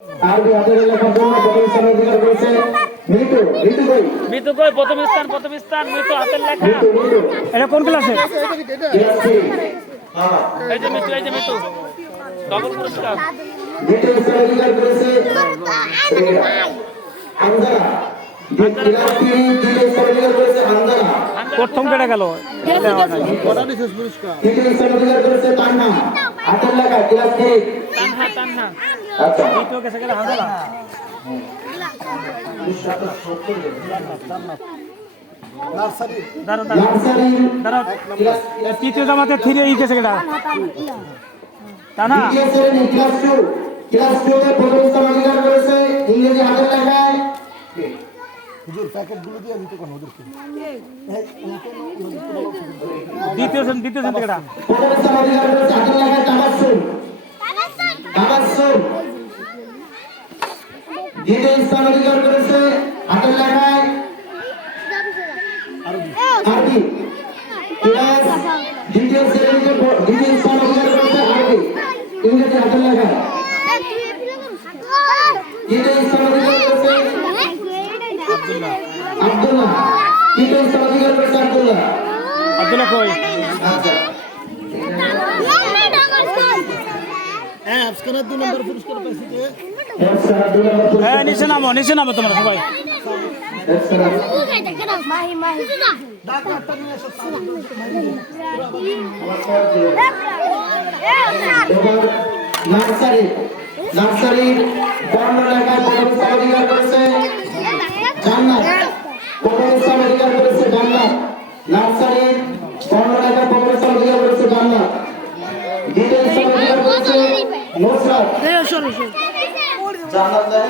আরবি হাতের লেখার জন্য প্রথম স্থান অধিকার করেছে মৃত্যু মৃত্যু কই? মিতু কই? প্রথম স্থান প্রথম স্থান মিতু হাতের লেখা। এটা কোন ক্লাসে? হ্যাঁ এই যে মিতু এই যে মিতু। ডবল পুরস্কার। দ্বিতীয় স্থান অধিকার করেছে। প্রথম কেটে গেল। তৃতীয় স্থান অধিকার করেছে তান্না হাতের লেখা ক্লাস থ্রি তানহা তানহা আচ্ছা দ্বিতীয় কেসে গেলে হাজারা তৃতীয় জামাতে থ্রি এই কেসে গেটা তা না দ্বিতীয় ক্লাস টু ক্লাস টু এ প্রথম স্থান অধিকার করেছে ইংরেজি হাতের লেখায় দ্বিতীয় শ্রেণি দ্বিতীয় শ্রেণি কেটা প্রথম স্থান অধিকার করেছে হাতের লেখায় তাবাসসুম তাবাসসুম দ্বিতীয় স্থান অধিকার করেছে হাতের লেখায় আরবি। ক্লাস দ্বিতীয় শ্রেণীতে দ্বিতীয় স্থান অধিকার করেছে আরবি। ইংরেজি হাতের লেখায় দ্বিতীয় স্থান অধিকার করেছে আব্দুল্লাহ। তৃতীয় স্থান অধিকার করেছে আব্দুল্লাহ। আব্দুল্লাহ কই? আচ্ছা। একসাথে দুই নম্বর পুরস্কার হ্যাঁ নিচে নামো নিচে নামো তোমরা সবাই। নার্সারি নার্সারি বর্ণ লেখায় প্রথম স্থান অধিকার করেছে জান্নাত। স্থান অধিকার করেছে জান্নাত। নার্সারি বর্ণ লেখায় অধিকার করেছে জান্নাত। দ্বিতীয় অধিকার করেছে নুসরাত। জান্নাত নাই?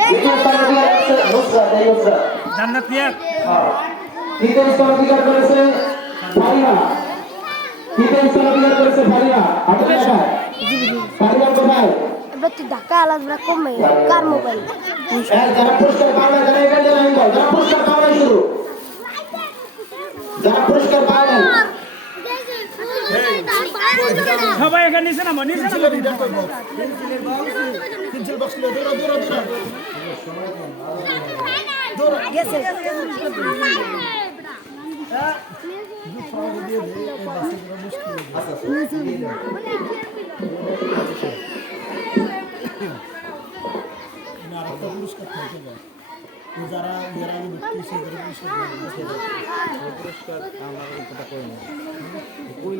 দ্বিতীয় স্থান অধিকার করেছে নুসরাত এই নুসরাত জান্নাত ক্লিয়ার হ্যাঁ। তৃতীয় স্থান অধিকার করেছে ফারিনা তৃতীয় স্থান অধিকার করেছে ফারিনা হাতের লেখা ফারিনা কোথায়? এবার তুই ধাক্কা আলাদা বড় কমে কার মোবাইল? হ্যাঁ, যারা পুরস্কার পাবে যারা এখান থেকে লাইন দাও যারা পুরস্কার পাবে শুরু যারা পুরস্কার পাবে সবাই এখানে নিচে নামো নিচে নামো গেছে সমস্ত নুরানি ছাত্ররা তারাতে পুরস্কার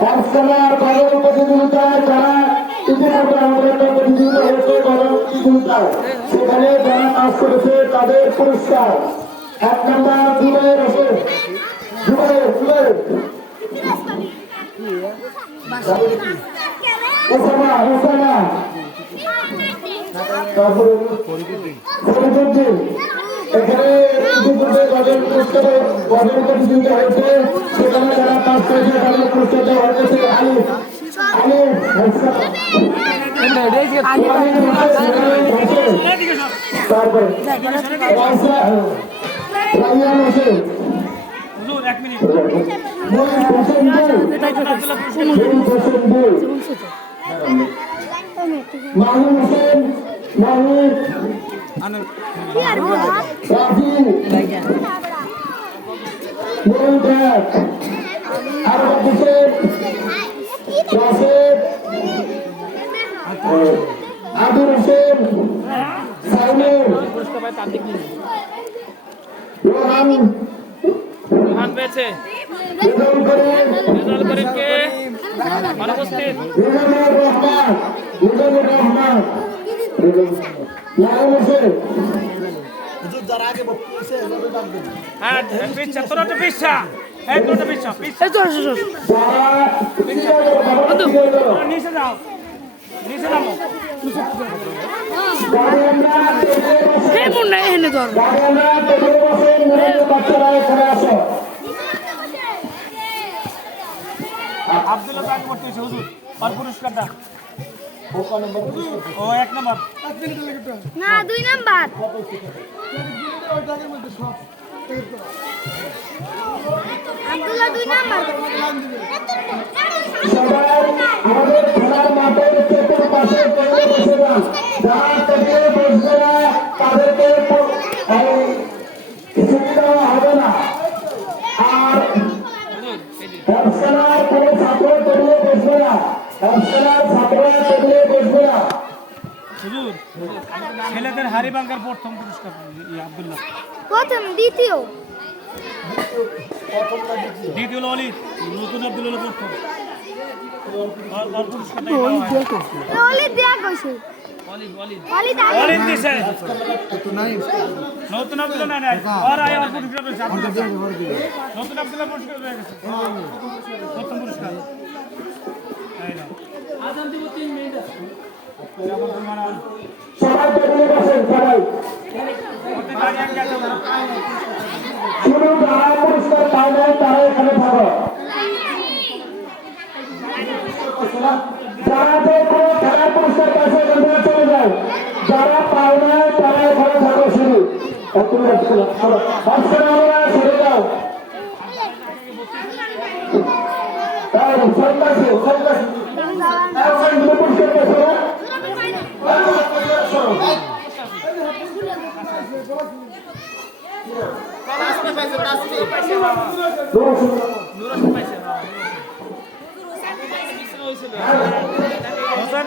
পাঁচতলার যারা ইতিমধ্যে আমাদের একটা প্রতিযোগিতা সেখানে যারা কাজ করেছে তাদের পুরস্কার। এক নম্বর ওসামা ওসামা। তারপরে এখানে হয়েছে সেখানে যারা কাজ করেছে তাদের পুরস্কার দেওয়া হয়েছে আলিফ আলিফ তারপরে হোসেন মিনিট মনির হোসেন আবুল হোসেন সাইমুর তার রোহান রোহান পেয়েছে রেজাউল করিম রেজাল অনুপস্থিত রেজাউল রহমান রেজাউল রহমান নাইম হোসেন হ্যাঁ পিচ্ছা তোর পিচ্ছা এই তোর করো, বাবা, সিনিয়র করো। নিচে যাও নিচে নামো। এখানে ধর আব্দুল্লাহ ব্যাগ করতে হয়েছে হুজুর আর পুরস্কারটা ও এক দুই নাম্বার। আব্দুল্লাহ দুই যারা টেবিলে বসবে না তাদেরকে খিচুড়ি দেওয়া হবে না। আর ব্যবসার কোনো ছাত্র টেবিলে বসবে না। ব্যবসার ছাত্ররা টেবিলে বসবে না। ছেলেদের হারি বাঙ্গার প্রথম পুরস্কার আব্দুল্লাহ। প্রথম দ্বিতীয়। দ্বিতীয় অলিদ নতুন আব্দুল্লাহ হলো প্রথম। আর আর পুরস্কারটা দেওয়া। ওলি দেয়া কইছে ওলি দা অলিদ দিছে। নতুন আব্দুল্লাহ না নাই। আর আয় আর পুরস্কার পেয়েছে। নতুন আব্দুল্লাহ পুরস্কার পেয়ে গেছে। প্রথম পুরস্কার। এই নাও। সবাই টেবিলে সবাই ওতে গার্ডিয়ান গেছে ওরা। যারা পুরস্কার পায় নাই তারা এখানে থাকো যারা যে কোনো খেলার পুরস্কার পাইছে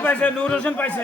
পাইছে নূর হোসেন পাইছে।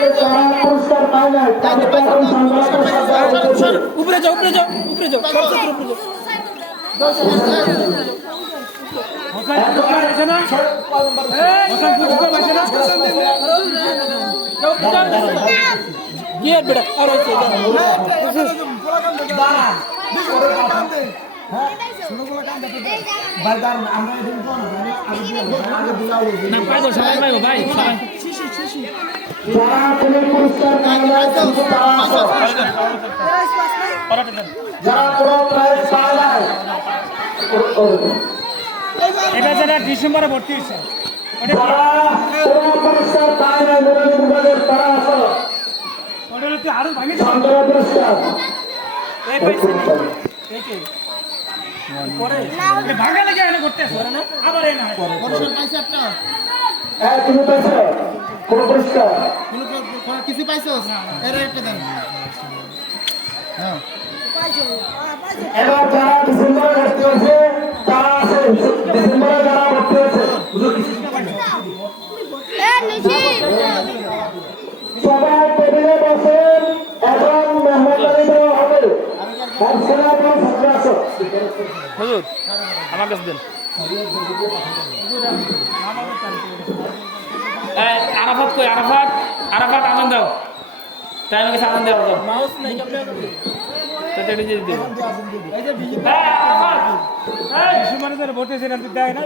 উপরে যাও উপরে যাও উপরে যাও সরস্বতীর উপরে যাও। বেটা আর হচ্ছে যারা কোনো পুরস্কার পায় নাই শুধু তারা আসো। যারা কোনো প্রাইজ পায় এটা যারা ডিসেম্বরে ভর্তি হয়েছে যারা কোনো পুরস্কার পায় তারা আসো ভাঙি সান্ত্বনা পুরস্কার। এই পাইছে এই কে ভাঙা লেগে এনে করতে আসে না আবার না হ্যাঁ। তুমি পেয়েছ কোনো পুরস্কার? কিছু পাইছো? এর একটা দেন। এবার যারা ডিসেম্বরে ভর্তি হয়েছে তারা আছে ডিসেম্বরে যারা ভর্তি হয়েছে। সবাই টেবিলে বসেন এবং মেহমানদারি দেওয়া হবে। ব্যবসায়ী এবং ছাত্র আসো। হুজুর আমার কাছে দেন। আরাফাত কই? আরাফাত? আরাফাত আনন্দ দাও। তাই আমাকে সামান দাও দাও মাউস নাই কেমনে তো তেড়ে দিয়ে দিও। এই আরাফাত! এই! ডিসেম্বরে যারা ভর্তি হয়েছে এটা দেয় না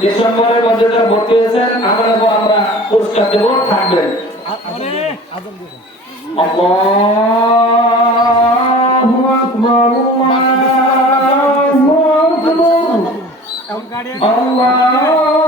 ডিসেম্বরের মধ্যে যারা ভর্তি হয়েছেন আমরা আমরা পুরস্কার দেব থাকবেন আল্লাহু আকবার আল্লাহু আকবার। গার্ডিয়ান আল্লাহু